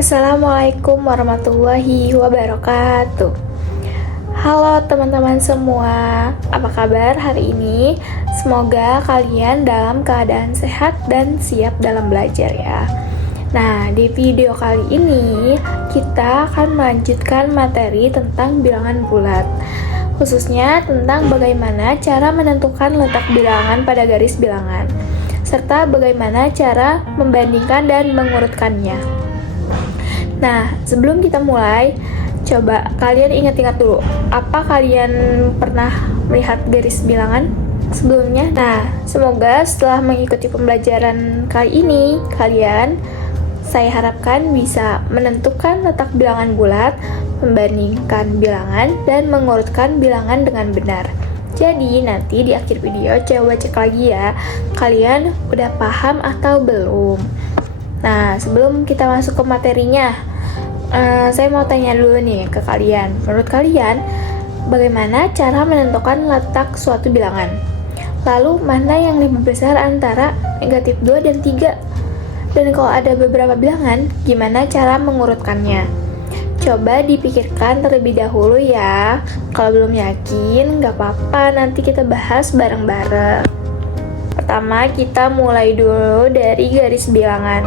Assalamualaikum warahmatullahi wabarakatuh. Halo teman-teman semua, apa kabar hari ini? Semoga kalian dalam keadaan sehat dan siap dalam belajar ya. Nah, di video kali ini kita akan melanjutkan materi tentang bilangan bulat, khususnya tentang bagaimana cara menentukan letak bilangan pada garis bilangan, serta bagaimana cara membandingkan dan mengurutkannya. Nah, sebelum kita mulai, coba kalian ingat-ingat dulu, apa kalian pernah melihat garis bilangan sebelumnya? Nah, semoga setelah mengikuti pembelajaran kali ini, saya harapkan bisa menentukan letak bilangan bulat, membandingkan bilangan, dan mengurutkan bilangan dengan benar. Jadi, nanti di akhir video coba cek lagi ya, kalian udah paham atau belum? Nah, sebelum kita masuk ke materinya, saya mau tanya dulu nih ke kalian. Menurut kalian, bagaimana cara menentukan letak suatu bilangan? Lalu, mana yang lebih besar antara negatif 2 dan 3? Dan kalau ada beberapa bilangan, gimana cara mengurutkannya? Coba dipikirkan terlebih dahulu ya. Kalau belum yakin, nggak apa-apa, nanti kita bahas bareng-bareng. Pertama, kita mulai dulu dari garis bilangan.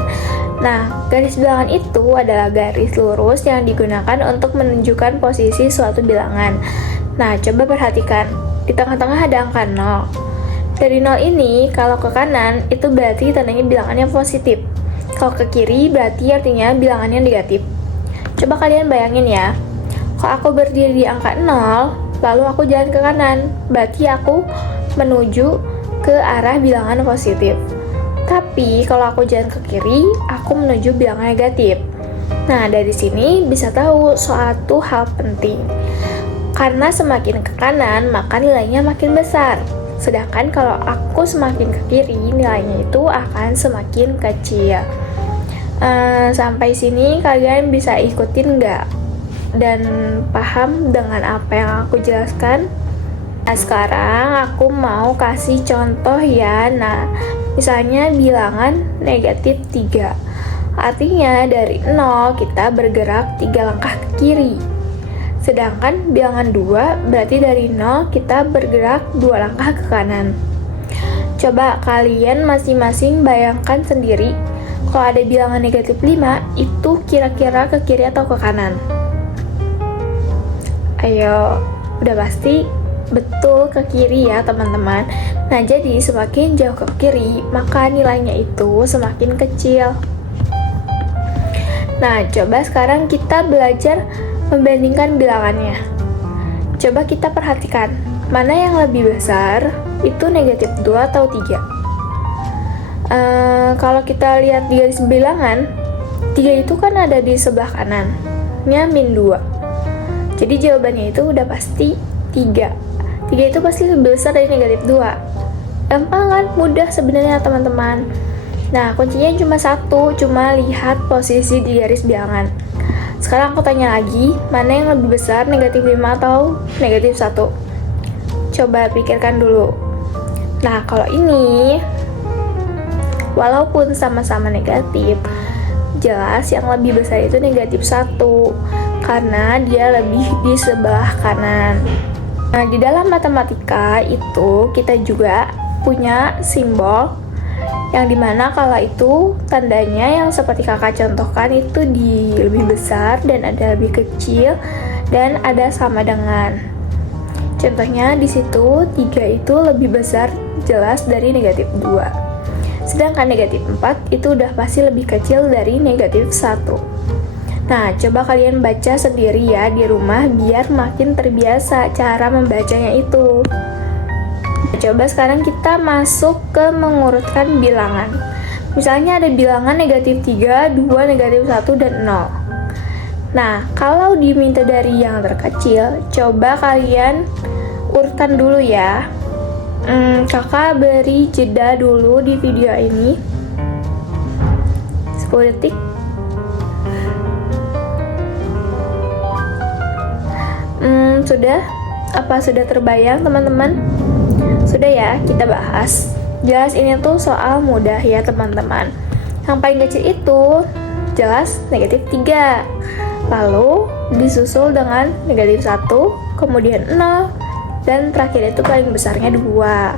Nah, garis bilangan itu adalah garis lurus yang digunakan untuk menunjukkan posisi suatu bilangan. Nah, coba perhatikan, di tengah-tengah ada angka 0. Dari 0 ini, kalau ke kanan, itu berarti tandanya bilangannya positif. Kalau ke kiri, berarti artinya bilangannya negatif. Coba kalian bayangin ya, kalau aku berdiri di angka 0, lalu aku jalan ke kanan, berarti aku menuju ke arah bilangan positif. Tapi kalau aku jalan ke kiri, aku menuju bilangan negatif. Nah, dari sini bisa tahu suatu hal penting. Karena semakin ke kanan, maka nilainya makin besar. Sedangkan kalau aku semakin ke kiri, nilainya itu akan semakin kecil. Sampai sini kalian bisa ikutin nggak? Dan paham dengan apa yang aku jelaskan? Nah, sekarang aku mau kasih contoh ya. Nah, misalnya bilangan negatif 3. Artinya dari 0 kita bergerak 3 langkah ke kiri. Sedangkan bilangan 2 berarti dari 0 kita bergerak 2 langkah ke kanan. Coba kalian masing-masing bayangkan sendiri, kalau ada bilangan negatif 5, itu kira-kira ke kiri atau ke kanan? Ayo, udah pasti betul ke kiri ya teman-teman. Nah, jadi semakin jauh ke kiri, maka nilainya itu semakin kecil. Nah, coba sekarang kita belajar membandingkan bilangannya. Coba kita perhatikan, mana yang lebih besar, itu negatif 2 atau 3? Kalau kita lihat di garis bilangan, 3 itu kan ada di sebelah kanannya min 2. Jadi jawabannya itu udah pasti 3. 3 itu pasti lebih besar dari negatif 2. Gampang kan? Mudah sebenarnya teman-teman. Nah, kuncinya cuma satu, cuma lihat posisi di garis bilangan. Sekarang aku tanya lagi, mana yang lebih besar, negatif 5 atau negatif 1? Coba pikirkan dulu. Nah, kalau ini, walaupun sama-sama negatif, jelas yang lebih besar itu negatif 1, karena dia lebih di sebelah kanan. Nah, di dalam matematika itu kita juga punya simbol yang dimana kalau itu tandanya yang seperti kakak contohkan itu di lebih besar dan ada lebih kecil dan ada sama dengan. Contohnya di situ 3 itu lebih besar jelas dari negatif 2. Sedangkan negatif 4 itu udah pasti lebih kecil dari negatif 1. Nah, coba kalian baca sendiri ya di rumah biar makin terbiasa cara membacanya itu. Coba sekarang kita masuk ke mengurutkan bilangan. Misalnya ada bilangan negatif 3, 2, negatif 1, dan 0. Nah, kalau diminta dari yang terkecil, coba kalian urutkan dulu ya. Kakak beri jeda dulu di video ini 10 detik. Sudah? Apa sudah terbayang teman-teman? Sudah ya, kita bahas. Jelas ini tuh soal mudah ya teman-teman. Yang paling kecil itu jelas negatif 3. Lalu disusul dengan negatif 1, kemudian 0, dan terakhir itu paling besarnya 2.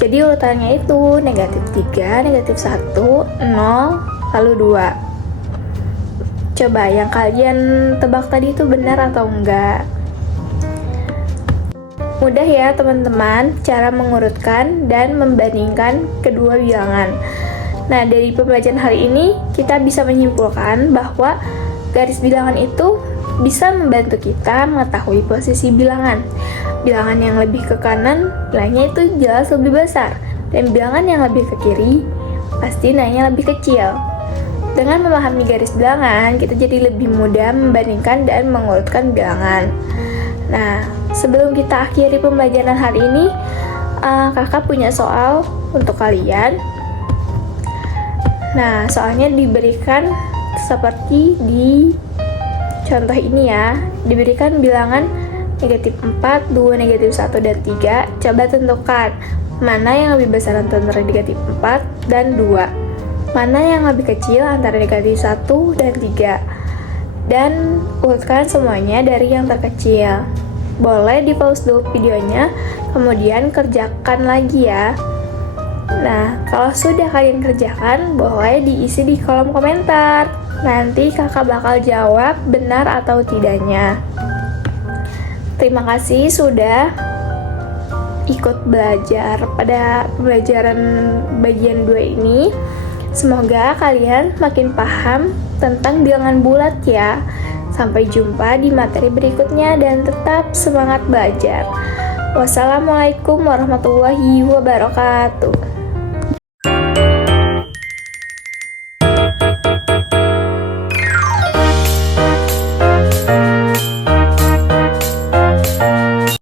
Jadi urutannya itu negatif 3, negatif 1, 0, lalu 2. Coba yang kalian tebak tadi itu benar atau enggak? Mudah ya teman-teman cara mengurutkan dan membandingkan kedua bilangan. Nah, dari pembelajaran hari ini kita bisa menyimpulkan bahwa garis bilangan itu bisa membantu kita mengetahui posisi bilangan. Bilangan yang lebih ke kanan nilainya itu jelas lebih besar, dan bilangan yang lebih ke kiri pasti nilainya lebih kecil. Dengan memahami garis bilangan, kita jadi lebih mudah membandingkan dan mengurutkan bilangan. Nah, sebelum kita akhiri pembelajaran hari ini, kakak punya soal untuk kalian. Nah, soalnya diberikan seperti di contoh ini ya. Diberikan bilangan negatif 4, 2, negatif 1, dan 3. Coba tentukan mana yang lebih besar antara negatif 4 dan 2. Mana yang lebih kecil antara negatif 1 dan 3. Dan urutkan semuanya dari yang terkecil. Boleh di pause dulu videonya, kemudian kerjakan lagi ya. Nah, kalau sudah kalian kerjakan, boleh diisi di kolom komentar. Nanti kakak bakal jawab benar atau tidaknya. Terima kasih sudah ikut belajar pada pembelajaran bagian 2 ini. Semoga kalian makin paham tentang bilangan bulat ya. Sampai jumpa di materi berikutnya dan tetap semangat belajar. Wassalamualaikum warahmatullahi wabarakatuh.